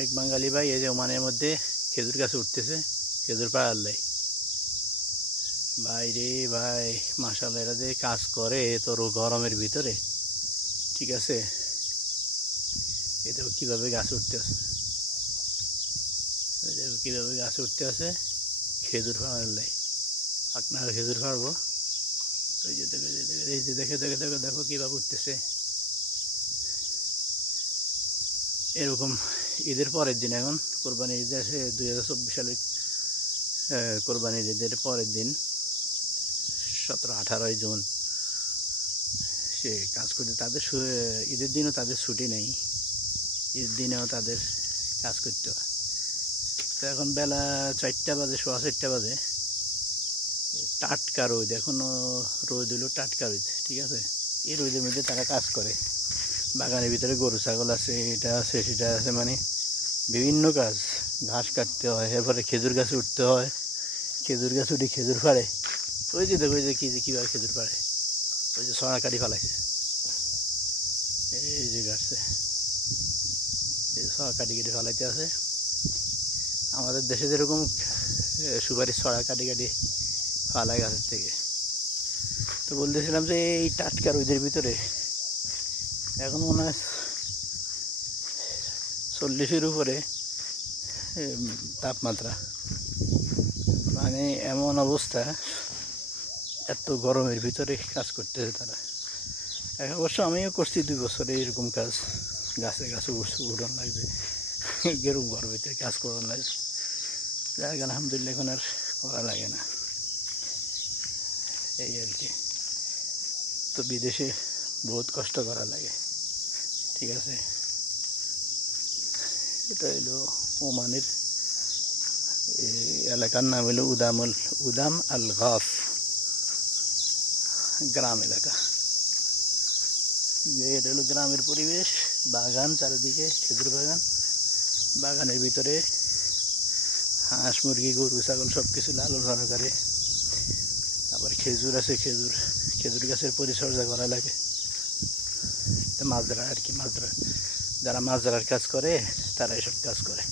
এক বাঙালি ভাই এই যে ওমানের মধ্যে খেজুর গাছে উঠতেছে, খেজুর পাড়ার লাই। ভাই রে ভাই, মাশাআল্লাহ, এরা যে কাজ করে তোর গরমের ভিতরে, ঠিক আছে। এটাও কিভাবে গাছ উঠতে আছে, কিভাবে গাছে উঠতে আছে খেজুর পাড়ার লাই। আপনারা খেজুর পাড়বো, ওই যে দেখো, এই যে দেখে দেখে দেখো দেখো কীভাবে উঠতেছে। এরকম ঈদের পরের দিন, এখন কোরবানির ঈদ আছে 2024 সালে, কোরবানির ঈদের পরের দিন 17-18 জুন সে কাজ করতে, তাদের ঈদের দিনও তাদের ছুটি নেই, ঈদের দিনেও তাদের কাজ করতে হয়। তো এখন বেলা 4টা বাজে, 4:15 বাজে, টাটকা রোদ, এখনও রোদ হলো টাটকা রোদ, ঠিক আছে। এই রোদের মধ্যে তারা কাজ করে। বাগানের ভিতরে গরু ছাগল আছে, এটা আছে সেটা আছে, মানে বিভিন্ন কাজ, ঘাস কাটতে হয়, এরপরে খেজুর গাছে উঠতে হয়, খেজুর গাছ উঠে খেজুর ফাড়ে। ওই যে দেখো, ওই যে কীভাবে খেজুর ফাড়ে, ওই যে ছড়া কাটি ফেলাইছে, এই যে গাছছে, এই ছড়া কাটি কেটে ফেলাইতে আছে। আমাদের দেশে যেরকম সুপারি ছড়া কাটি কাটি ফালাই গাছের থেকে। তো বলতেছিলাম যে এই টাটকা রোদের ভিতরে এখন মনে হয় 40-এর উপরে তাপমাত্রা, মানে এমন অবস্থা, এত গরমের ভিতরে কাজ করতেছে তারা। এখন অবশ্য আমিও করছি 2 বছরে এরকম কাজ, গাছে গাছে উঠান লাগবে, এরকম গরমের ভিতরে কাজ করার লাগবে। যার কারণে আলহামদুলিল্লাহ এখন আর করা লাগে না, এই আর কি। তো বিদেশে বহুত কষ্ট করা লাগে, ঠিক আছে। এটা হলো ওমানের এলাকার নাম হলো উদাম আল গাফ গ্রাম এলাকা। এটা হলো গ্রামের পরিবেশ, বাগান চারিদিকে, খেজুর বাগান, বাগানের ভিতরে হাঁস মুরগি গরু ছাগল সব কিছু লালন পালন করে। আবার খেজুর আছে, খেজুর গাছের পরিচর্যা করা লাগে। মাছ ধরা আর কি, মাছ ধরা, যারা মাছ ধরার কাজ করে তারা এসব কাজ করে।